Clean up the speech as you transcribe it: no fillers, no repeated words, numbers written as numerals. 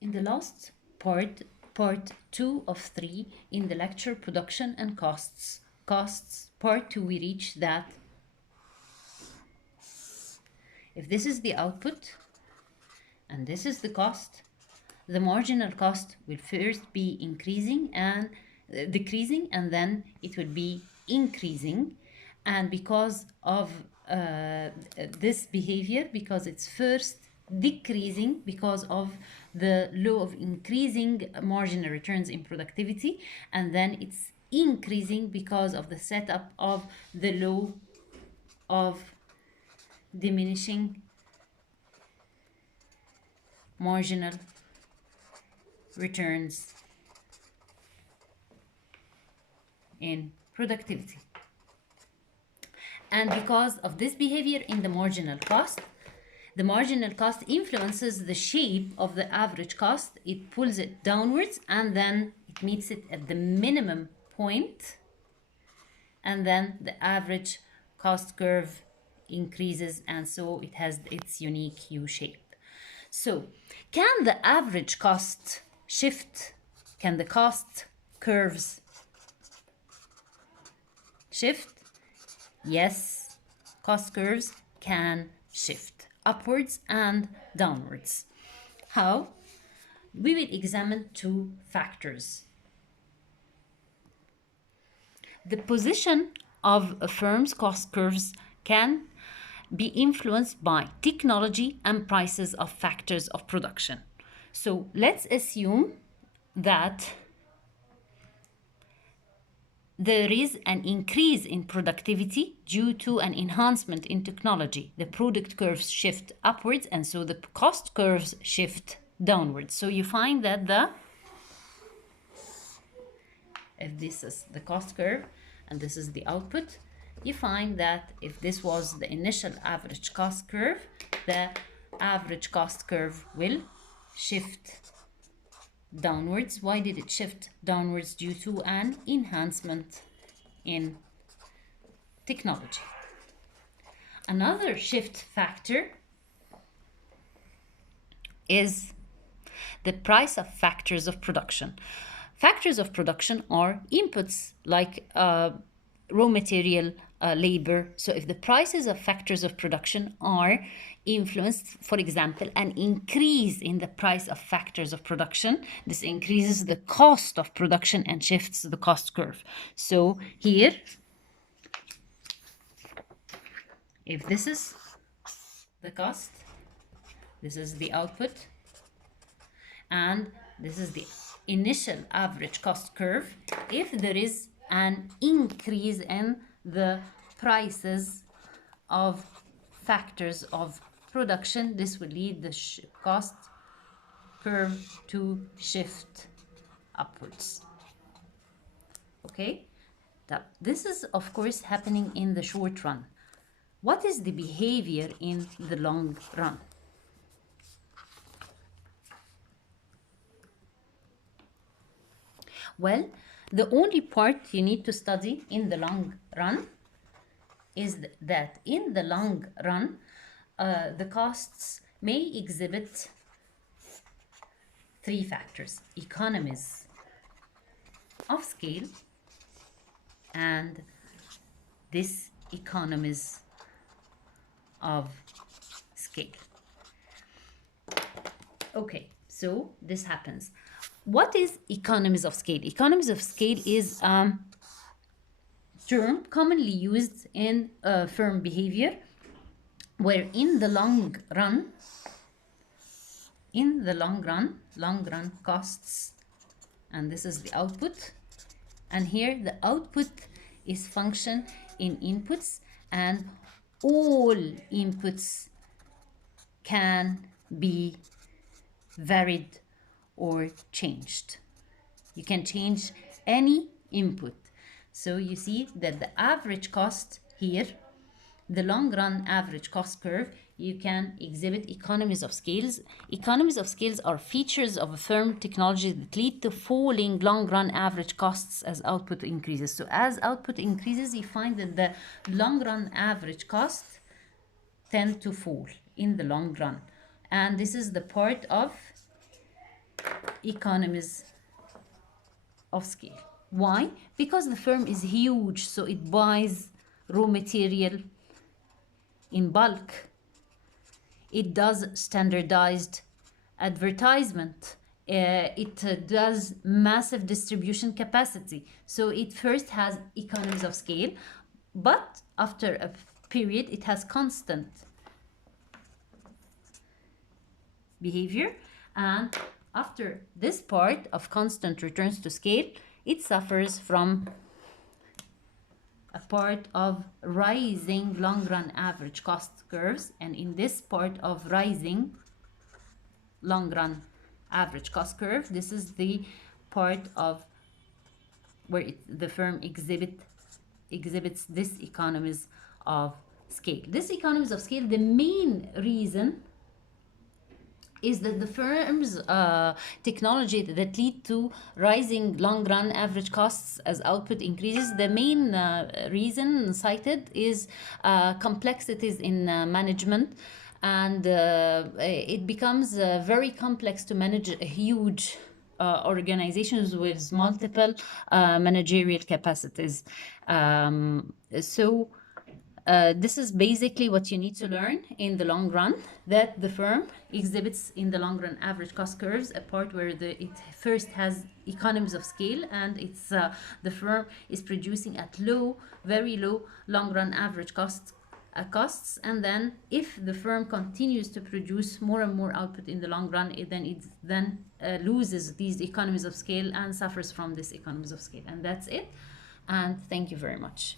In the last part 2 of 3 in the lecture production and costs, part 2, we reach that if this is the output and this is the cost, the marginal cost will first be increasing and decreasing, and then it will be increasing. And because of this behavior, because it's first decreasing because of the law of increasing marginal returns in productivity, and then it's increasing because of the setup of the law of diminishing marginal returns in productivity. And because of this behavior in the marginal cost influences the shape of the average cost. It pulls it downwards and then it meets it at the minimum point, and then the average cost curve increases, and so it has its unique U shape. So can the average cost shift? Can the cost curves shift? Yes, cost curves can shift upwards and downwards. How? We will examine two factors. The position of a firm's cost curves can be influenced by technology and prices of factors of production. So let's assume that there is an increase in productivity due to an enhancement in technology. The product curves shift upwards, and so the cost curves shift downwards. So you find that if this is the cost curve and this is the output, you find that if this was the initial average cost curve, the average cost curve will shift downwards. Why did it shift downwards? Due to an enhancement in technology. Another shift factor is the price of factors of production. Factors of production are inputs like raw material, labor. So if the prices of factors of production are influenced, for example, an increase in the price of factors of production, this increases the cost of production and shifts the cost curve. So here, if this is the cost, this is the output, and this is the initial average cost curve, if there is an increase in the prices of factors of production, this will lead the cost curve to shift upwards. Okay, this is of course happening in the short run. What is the behavior in the long run? Well, the only part you need to study in the long run is that in the long run, the costs may exhibit three factors: economies of scale and diseconomies of scale. Okay, so this happens. What is economies of scale? Economies of scale is a term commonly used in firm behavior, where in the long run costs, and this is the output, and here the output is function in inputs, and all inputs can be varied or changed. You can change any input. So you see that the average cost here, the long run average cost curve, you can exhibit economies of scales. Economies of scales are features of a firm technology that lead to falling long run average costs as output increases. So as output increases, you find that the long run average costs tend to fall in the long run. And this is the part of economies of scale. Why? Because the firm is huge, so it buys raw material in bulk. It does standardized advertisement. It does massive distribution capacity. So it first has economies of scale, but after a period, it has constant behavior. And after this part of constant returns to scale, it suffers from a part of rising long-run average cost curves. And in this part of rising long-run average cost curve, this is the part of where the firm exhibits this economies of scale. This economies of scale, the main reason is that the firm's technology that lead to rising long-run average costs as output increases. The main reason cited is complexities in management, and it becomes very complex to manage a huge organizations with multiple managerial capacities. This is basically what you need to learn in the long run, that the firm exhibits in the long run average cost curves a part where it first has economies of scale, and it's the firm is producing at very low long run average costs, and then if the firm continues to produce more and more output in the long run, it loses these economies of scale and suffers from this economies of scale. And that's it, and thank you very much.